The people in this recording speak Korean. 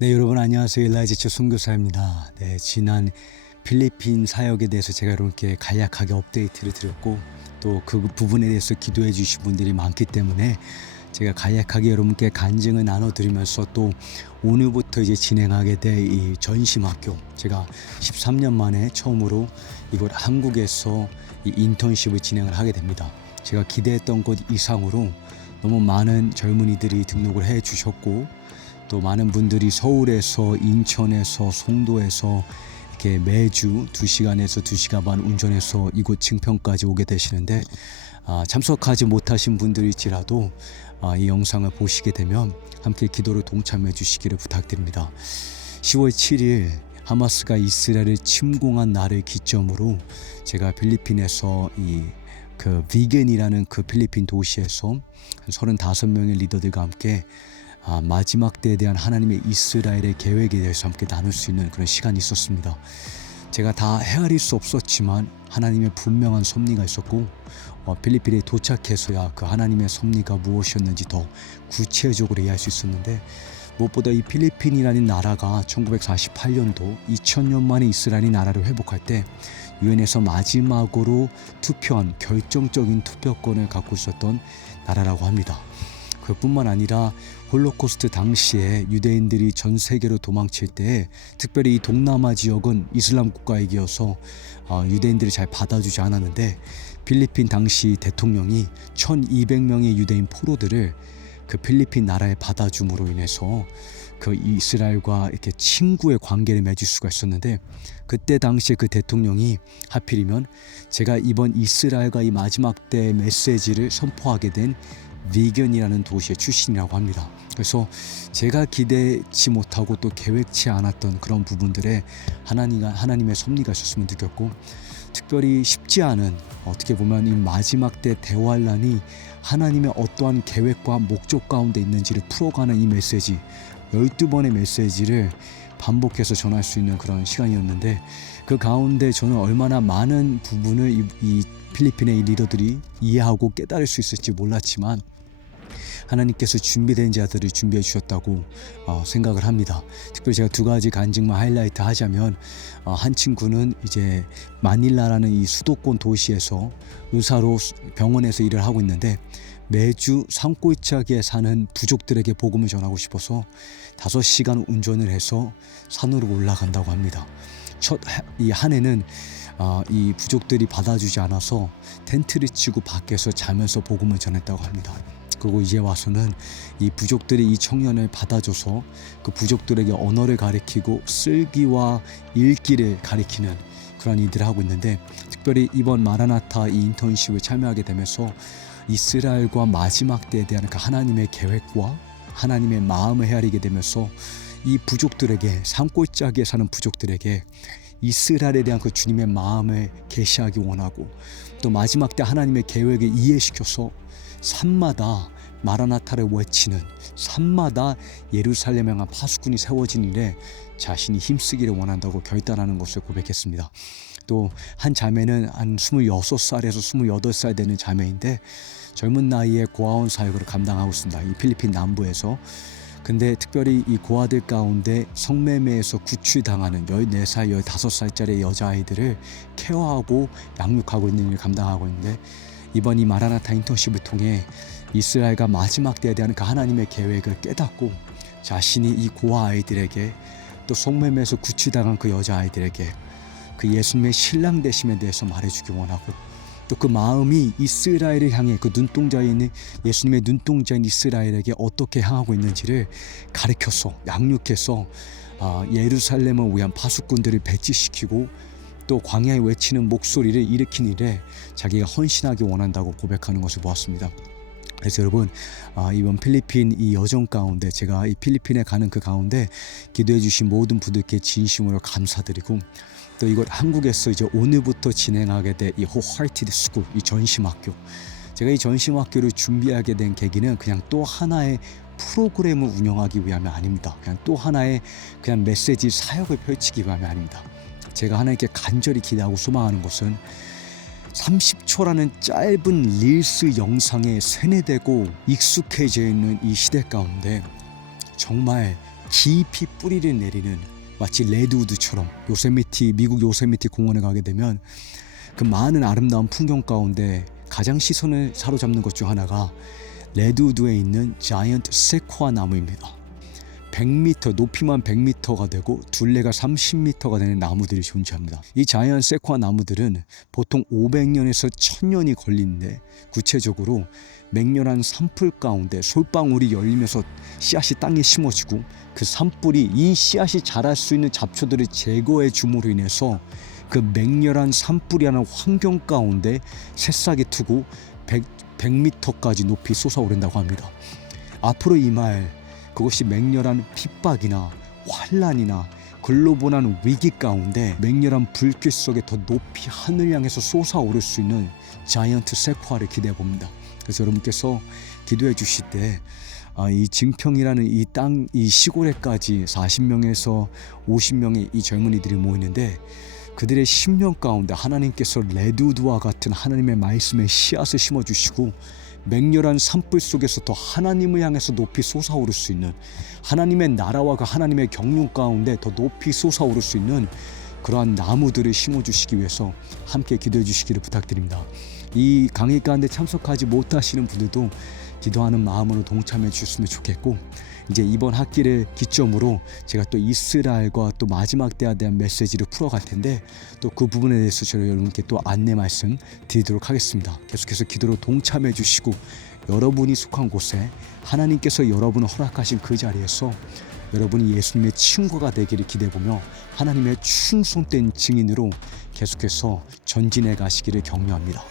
네, 여러분 안녕하세요. 일라이즈 선교사입니다. 네, 지난 필리핀 사역에 대해서 제가 여러분께 간략하게 업데이트를 드렸고 또 그 부분에 대해서 기도해 주신 분들이 많기 때문에 제가 간략하게 여러분께 간증을 나눠드리면서 또 오늘부터 이제 진행하게 될 이 전심학교, 제가 13년 만에 처음으로 이곳 한국에서 이 인턴십을 진행을 하게 됩니다. 제가 기대했던 것 이상으로 너무 많은 젊은이들이 등록을 해 주셨고 또 많은 분들이 서울에서, 인천에서, 송도에서 이렇게 매주 2시간에서 2시간 반 운전해서 이곳 증평까지 오게 되시는데, 참석하지 못하신 분들일지라도 이 영상을 보시게 되면 함께 기도로 동참해 주시기를 부탁드립니다. 10월 7일 하마스가 이스라엘을 침공한 날을 기점으로 제가 필리핀에서 비겐이라는 그 필리핀 도시에서 한 35명의 리더들과 함께 마지막 때에 대한 하나님의 이스라엘의 계획에 대해서 함께 나눌 수 있는 그런 시간이 있었습니다. 제가 다 헤아릴 수 없었지만 하나님의 분명한 섭리가 있었고, 필리핀에 도착해서야 그 하나님의 섭리가 무엇이었는지 더 구체적으로 이해할 수 있었는데, 무엇보다 이 필리핀이라는 나라가 1948년도 2000년 만에 이스라엘이 나라를 회복할 때 유엔에서 마지막으로 투표한 결정적인 투표권을 갖고 있었던 나라라고 합니다. 그뿐만 아니라 홀로코스트 당시에 유대인들이 전 세계로 도망칠 때 특별히 이 동남아 지역은 이슬람 국가이기여서 유대인들이 잘 받아주지 않았는데, 필리핀 당시 대통령이 1200명의 유대인 포로들을 그 필리핀 나라에 받아줌으로 인해서 그 이스라엘과 이렇게 친구의 관계를 맺을 수가 있었는데, 그때 당시에 그 대통령이 하필이면 제가 이번 이스라엘과 이 마지막 때 메시지를 선포하게 된 비겐이라는 도시의 출신이라고 합니다. 그래서 제가 기대치 못하고 또 계획치 않았던 그런 부분들에 하나님의 섭리가 있었으면 느꼈고, 특별히 쉽지 않은, 어떻게 보면 이 마지막 때 대환란이 하나님의 어떠한 계획과 목적 가운데 있는지를 풀어가는 이 메시지, 12번의 메시지를 반복해서 전할 수 있는 그런 시간이었는데, 그 가운데 저는 얼마나 많은 부분을 이 필리핀의 이 리더들이 이해하고 깨달을 수 있을지 몰랐지만 하나님께서 준비된 자들을 준비해 주셨다고 생각을 합니다. 특별히 제가 두 가지 간증만 하이라이트 하자면, 한 친구는 이제 마닐라라는 이 수도권 도시에서 의사로 병원에서 일을 하고 있는데, 매주 산골짜기에 사는 부족들에게 복음을 전하고 싶어서 5시간 운전을 해서 산으로 올라간다고 합니다. 이 한 해는 이 부족들이 받아주지 않아서 텐트를 치고 밖에서 자면서 복음을 전했다고 합니다. 그리고 이제 와서는 이 부족들이 이 청년을 받아줘서 그 부족들에게 언어를 가르치고 쓸기와 읽기를 가르치는 그런 일들을 하고 있는데, 특별히 이번 마라나타 이 인턴십을 참여하게 되면서 이스라엘과 마지막 때에 대한 그 하나님의 계획과 하나님의 마음을 헤아리게 되면서 이 부족들에게, 산골짜기에 사는 부족들에게 이스라엘에 대한 그 주님의 마음을 계시하기 원하고, 또 마지막 때 하나님의 계획을 이해시켜서 산마다 마라나타를 외치는, 산마다 예루살렘에 향한 파수꾼이 세워진 일에 자신이 힘쓰기를 원한다고 결단하는 것을 고백했습니다. 또 한 자매는 한 26살에서 28살 되는 자매인데, 젊은 나이에 고아원 사역을 감당하고 있습니다. 이 필리핀 남부에서. 근데 특별히 이 고아들 가운데 성매매에서 구출당하는 14살, 15살짜리 여자아이들을 케어하고 양육하고 있는 일을 감당하고 있는데, 이번 이 마라나타 인턴십을 통해 이스라엘과 마지막 때에 대한 그 하나님의 계획을 깨닫고 자신이 이 고아 아이들에게, 또 성매매에서 구출당한 그 여자아이들에게 그 예수님의 신랑 되심에 대해서 말해주기 원하고, 또 그 마음이 이스라엘을 향해, 그 눈동자에 있는 예수님의 눈동자인 이스라엘에게 어떻게 향하고 있는지를 가르쳐서 양육해서 예루살렘을 위한 파수꾼들을 배치시키고 또 광야에 외치는 목소리를 일으킨 일에 자기가 헌신하기 원한다고 고백하는 것을 보았습니다. 그래서 여러분, 이번 필리핀 이 여정 가운데, 제가 이 필리핀에 가는 그 가운데 기도해 주신 모든 분들께 진심으로 감사드리고, 또 이곳 한국에서 이제 오늘부터 진행하게 될 이 호하이티드 스쿨, 이 전심학교, 제가 이 전심학교를 준비하게 된 계기는 그냥 또 하나의 프로그램을 운영하기 위함이 아닙니다. 그냥 또 하나의 그냥 메시지 사역을 펼치기 위함이 아닙니다. 제가 하나님께 간절히 기대하고 소망하는 것은 30초라는 짧은 릴스 영상에 세뇌되고 익숙해져 있는 이 시대 가운데 정말 깊이 뿌리를 내리는 마치 레드우드처럼 미국 요세미티 공원에 가게 되면 그 많은 아름다운 풍경 가운데 가장 시선을 사로잡는 것 중 하나가 레드우드에 있는 자이언트 세코아 나무입니다. 100m, 높이만 100m가 되고 둘레가 30m가 되는 나무들이 존재합니다. 이 자이언트 세코아 나무들은 보통 500년에서 1000년이 걸리는데 구체적으로 맹렬한 산불 가운데 솔방울이 열리면서 씨앗이 땅에 심어지고 그 산불이 이 씨앗이 자랄 수 있는 잡초들을 제거해 줌으로 인해서 그 맹렬한 산불이라는 환경 가운데 새싹이 트고 100m까지 높이 솟아오른다고 합니다. 앞으로 임할 그것이 맹렬한 핍박이나 환란이나 글로벌한 위기 가운데 맹렬한 불길 속에 더 높이 하늘 향해서 솟아오를 수 있는 자이언트 세코아를 기대해 봅니다. 그래서 여러분께서 기도해 주실 때 이 증평이라는 이 시골에까지 40명에서 50명의 이 젊은이들이 모이는데 그들의 심령 가운데 하나님께서 레드우드와 같은 하나님의 말씀의 씨앗을 심어주시고 맹렬한 산불 속에서 더 하나님을 향해서 높이 솟아오를 수 있는 하나님의 나라와 그 하나님의 경륜 가운데 더 높이 솟아오를 수 있는 그러한 나무들을 심어주시기 위해서 함께 기도해 주시기를 부탁드립니다. 이 강의 가운데 참석하지 못하시는 분들도 기도하는 마음으로 동참해 주셨으면 좋겠고, 이제 이번 학기를 기점으로 제가 또 이스라엘과 또 마지막 때에 대한 메시지를 풀어갈 텐데 또 그 부분에 대해서 저희 여러분께 또 안내 말씀 드리도록 하겠습니다. 계속해서 기도로 동참해 주시고 여러분이 속한 곳에 하나님께서 여러분을 허락하신 그 자리에서 여러분이 예수님의 친구가 되기를 기대해보며 하나님의 충성된 증인으로 계속해서 전진해 가시기를 격려합니다.